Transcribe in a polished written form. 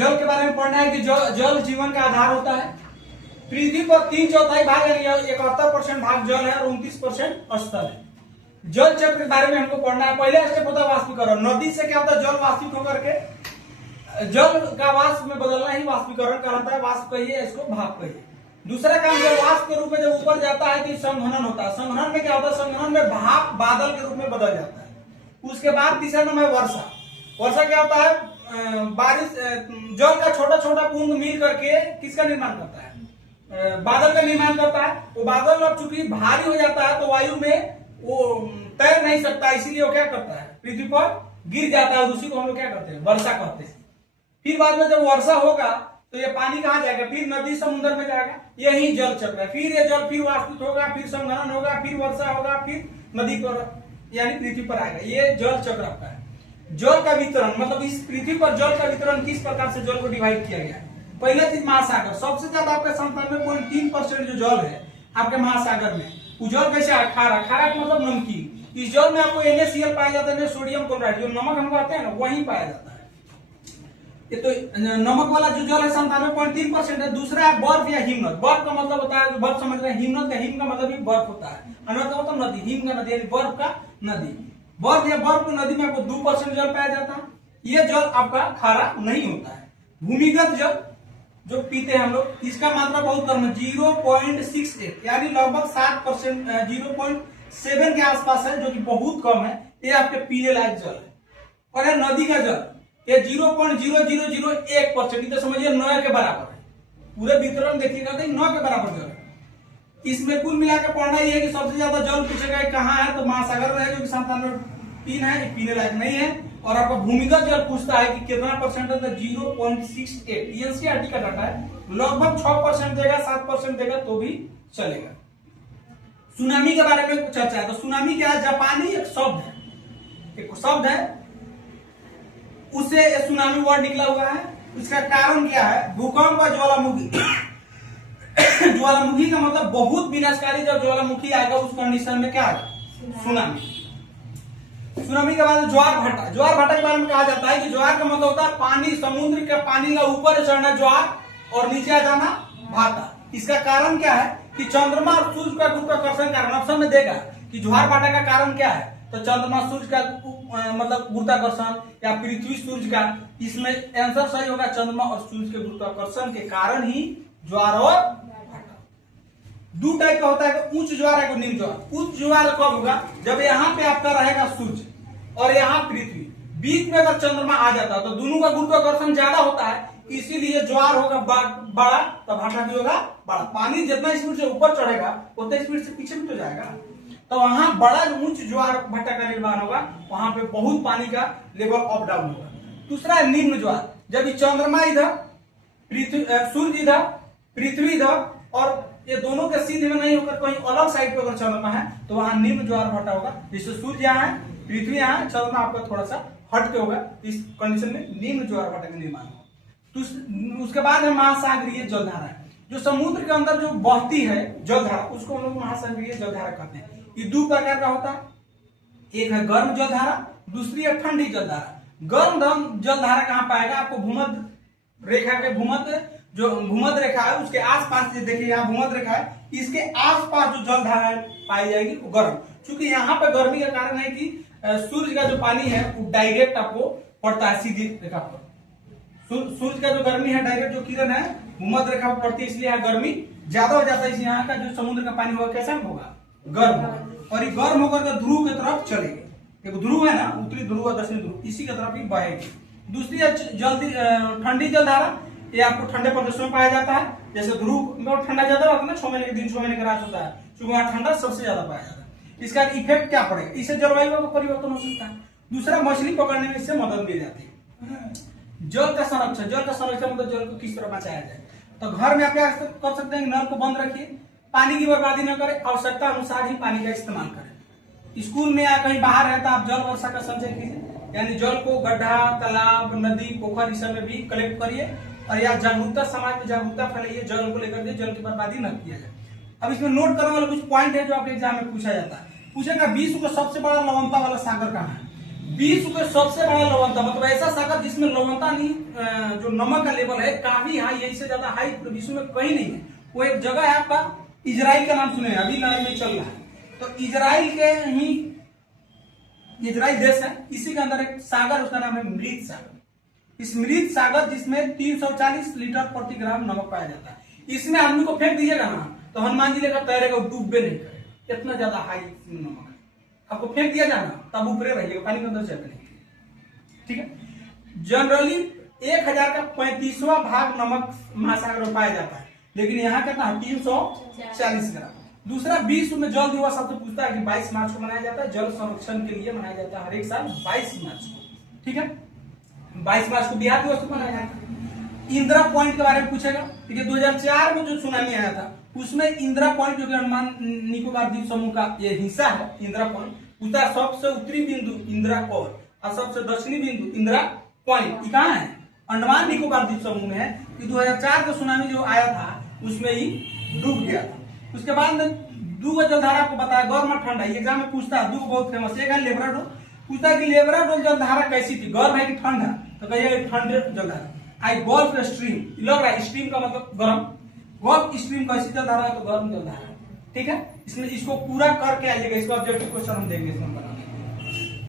जल के बारे में पढ़ना है कि जल जीवन का आधार होता है। पृथ्वी पर 3/4 भाग यानी 71% भाग जल है और 29% स्थल है। जल चक्र के बारे में हमको पढ़ना है। पहले स्टेप होता है वाष्पीकरण। नदी से क्या होता है, जल वाष्पित होकर के जल का वाष्प में बदलना ही वाष्पीकरण कहलाता है। वाष्प कहिए, इसको भाप कहिए। दूसरा काम जब वाष्प के रूप में जब ऊपर जाता है तो संघनन होता है। संघनन में क्या होता है, संघनन में भाप बादल के रूप में बदल जाता है। उसके बाद तीसरा नंबर है वर्षा। वर्षा क्या होता है, बारिश जल का छोटा छोटा बूंद मिल करके किसका निर्माण करता है, बादल का निर्माण करता है। वो बादल अब चूंकि भारी हो जाता है तो वायु में वो तैर नहीं सकता, इसीलिए वो क्या करता है, पृथ्वी पर गिर जाता है और उसी को हम लोग क्या करते हैं, वर्षा कहते हैं। फिर बाद में जब वर्षा होगा तो ये पानी कहाँ जाएगा, फिर नदी समुद्र में जाएगा। यही जल चक्र है। फिर ये जल फिर वाष्पित होगा, फिर संघनन होगा, फिर वर्षा होगा, फिर नदी पर यानी पृथ्वी पर आएगा। ये जल चक्र आपका है। जल का वितरण मतलब इस पृथ्वी पर जल का वितरण किस प्रकार से जल को डिवाइड किया गया है। पहला चीज महासागर, सबसे ज्यादा आपका 97.3% जो जल है आपके महासागर में। वो जल कैसे है, खारा। खारा का मतलब नमकीन। इस जल में आपको NaCl पाया जाता है, सोडियम क्लोराइड, जो नमक हम कहते हैं ना, वही पाया जाता है। ये तो नमक वाला जो जल है 97.3% है। दूसरा है बर्फ या हिमनद। बर्फ का मतलब होता है, बर्फ समझ रहे हैं, हिमनद का हिम का मतलब भी बर्फ होता है, अनद का मतलब नदी, हिम का नदी यानी बर्फ का नदी। बर्फ या बर्फ की नदी में आपको 2% जल पाया जाता है। ये जल आपका खारा नहीं होता है। भूमिगत जल जो पीते हैं हम लोग, इसका मात्रा बहुत कम है, 0.68 यानी लगभग 7%, 0.7 के आसपास है, जो कि बहुत कम है। ये आपके पीने लायक जल है। और है नदी का जल, ये 0.0001%, तो समझिए 9 के बराबर है। पूरे वितरण देखिएगा तो 9 के बराबर जल है। इसमें कुल मिलाकर पढ़ना ये है कि सबसे ज्यादा जल पूछेगा कहाँ है, तो महासागर में है, जो कि 97.3 है, ये पीने लायक नहीं है। और आपका भूमिगत जल पूछता है कि कितना परसेंट है, तो 0.68। NCERT का डाटा है। लगभग 6% देगा, 7% देगा तो भी चलेगा। सुनामी के बारे में चर्चा है। तो सुनामी क्या है, जापानी एक शब्द है, एक शब्द है, उससे सुनामी वर्ड निकला हुआ है। इसका कारण क्या है, भूकंप और ज्वालामुखी। ज्वालामुखी का मतलब बहुत विनाशकारी, जब ज्वालामुखी आएगा उस कंडीशन में क्या आएगा, सुनामी। सुनामी के बाद ज्वार भाटा। ज्वार भाटा के बारे में कहा जाता है कि ज्वार का मतलब होता है पानी, समुद्र के पानी का ऊपर चढ़ना ज्वार और नीचे आ जाना भाटा। इसका कारण क्या है कि चंद्रमा और सूर्य का गुरुत्वाकर्षण कारण। ऑप्शन में देगा कि ज्वार भाटा का कारण क्या है, तो चंद्रमा सूर्य का मतलब गुरुत्वाकर्षण या पृथ्वी सूर्य का। इसमें आंसर सही होगा, चंद्रमा और सूर्य के गुरुत्वाकर्षण के कारण ही ज्वार और भाटा। दो टाइप का होता है, उच्च ज्वार है, निम्न ज्वार। उच्च ज्वार कब होगा, जब यहाँ पे आपका रहेगा सूर्य और यहाँ पृथ्वी, बीच में अगर चंद्रमा आ जाता है तो दोनों का गुरुत्वाकर्षण ज्यादा होता है, इसीलिए ज्वार होगा बड़ा तो भाटा भी होगा बड़ा। पानी जितना स्पीड से ऊपर चढ़ेगा उतना स्पीड से पीछे भी तो जाएगा, तो वहां बड़ा उच्च ज्वार भाटा का निर्माण होगा, वहां पे बहुत पानी का लेवल अप डाउन होगा। दूसरा है निम्न ज्वार, जब चंद्रमा इधर, सूर्य इधर, पृथ्वी इधर और ये दोनों के सीधे में नहीं होकर कहीं अलग साइड पे अगर चंद्रमा है तो वहां निम्न ज्वार भाटा होगा। जैसे सूर्य यहाँ है, पृथ्वी यहाँ है, चंद्रमा आपका थोड़ा सा हट के होगा, इस कंडीशन में निम्न ज्वार भाटा का निर्माण होगा। तो उसके बाद है महासागरीय जलधारा, जो समुद्र के अंदर जो बहती है जलधारा, उसको हम लोग महासागरीय जलधारा कहते हैं। ये दो प्रकार का होता है, एक है गर्म जलधारा, दूसरी है ठंडी जलधारा। गर्म जलधारा कहाँ पाएगा, आपको भूमध्य रेखा के जो भूमध्य रेखा है उसके आसपास, देखिए यहाँ भूमध्य रेखा है, इसके आसपास जो जलधारा पाई जाएगी वो गर्म। क्योंकि यहाँ पे गर्मी का कारण है कि सूर्य का जो पानी है वो डायरेक्ट आपको पड़ता है सीधी रेखा पर। सूर्य का जो गर्मी है डायरेक्ट जो किरण है भूमध्य रेखा पर पड़ती है, इसलिए यहाँ गर्मी ज्यादा हो जाता है। इसलिए यहाँ का जो समुद्र का पानी होगा कैसा होगा, गर्म होगा। और ये गर्म होकर के ध्रुव की तरफ चलेगी। एक ध्रुव है ना, उत्तरी ध्रुव और दक्षिणी ध्रुव, इसी की तरफ ही बहेगी। दूसरी जल्दी ठंडी जलधारा, ये आपको ठंडे प्रदेशों में पाया जाता है। जैसे ध्रुव में ठंडा ज्यादा होता है ना, 6 महीने के दिन 6 महीने का रात होता है, क्योंकि वहां ठंडा सबसे ज्यादा पाया जाता है। इसका इफेक्ट क्या पड़ेगा, इससे जलवायु का परिवर्तन हो सकता है। दूसरा, मछली पकड़ने में इससे मदद मिल जाती है। जल का संरक्षण, जल का संरक्षण मतलब जल को किस तरह बचाया जाए। तो घर में आप क्या कर सकते हैं, नल को बंद रखिए, पानी की बर्बादी न करें, आवश्यकता अनुसार ही पानी का इस्तेमाल करें। स्कूल में या कहीं बाहर है तो आप जल वर्षा का संचय कीजिए, यानी जल को गड्ढा, तालाब, नदी, पोखर इस में भी कलेक्ट करिए। और या जागरूकता, समाज में जागरूकता फैलाइए, जल को लेकर के, जल की बर्बादी न किया जाए। अब इसमें नोट करने वाले कुछ पॉइंट है जो आपके एग्जाम में पूछा जाता है। पूछेगा विश्व का सबसे बड़ा लवणता वाला सागर कहाँ है। विश्व के सबसे बड़ा लवणता, मतलब ऐसा सागर जिसमें लवणता नहीं, जो नमक का लेवल है काफी हाई है, इससे ज्यादा हाई विश्व में कहीं नहीं है। वो एक जगह है आपका इजराइल का नाम सुने, अभी लड़ाई में चल रहा है, तो इजराइल के ही, इजराइल देश है, इसी के अंदर एक सागर, उसका नाम है मृत सागर। इस मृत सागर जिसमें 340 लीटर प्रति ग्राम नमक पाया जाता है, इसमें आदमी को फेंक दीजिएगा ना तो हनुमान जी लेकर तैरेगा, डूबे नहीं करेगा, इतना ज्यादा हाई नमक है। आपको फेंक दिया जाना तब ऊपरे रहिएगा, पानी के अंदर चल नहीं, ठीक है। जनरली 1000 का 35वां भाग नमक महासागर में पाया जाता है, लेकिन यहाँ कितना है 340 ग्राम। दूसरा, विश्व में जल दिवस आपसे पूछता है कि 22 मार्च को मनाया जाता है, जल संरक्षण के लिए मनाया जाता है हर एक साल 22 मार्च को, ठीक है। 22 मार्च को बिहार दिवस को मनाया जाता है। इंदिरा पॉइंट के बारे में पूछेगा, ठीक है। 2004 में जो सुनामी आया था उसमें इंदिरा पॉइंट, जो कि अंडमान निकोबार द्वीप समूह का ये हिस्सा है, इंदिरा पॉइंट, उसका सबसे उत्तरी बिंदु इंदिरा कोर और सबसे दक्षिणी बिंदु इंदिरा पॉइंट कहाँ है, अंडमान निकोबार द्वीप समूह में है। 2004 का सुनामी जो आया था उसमें ही डूब गया था। उसके बाद में 2 जलधारा को बताया, गर्म और ठंडा, एग्जाम में पूछता है, 2 बहुत फेमस, एक है लेब्राडोर, पूछता है कि लेब्राडोर जलधारा कैसी थी, गर्म है कि ठंडा, तो कहिए ठंडे जलधारा। आई गोल्फ स्ट्रीम, लग रहा है स्ट्रीम का मतलब गर्म, गोल्फ स्ट्रीम कैसी जलधारा है तो गर्म जलधारा, ठीक है। इसमें इसको पूरा करके आइएगा, इसको ऑब्जेक्टिव क्वेश्चन हम देंगे इसमें।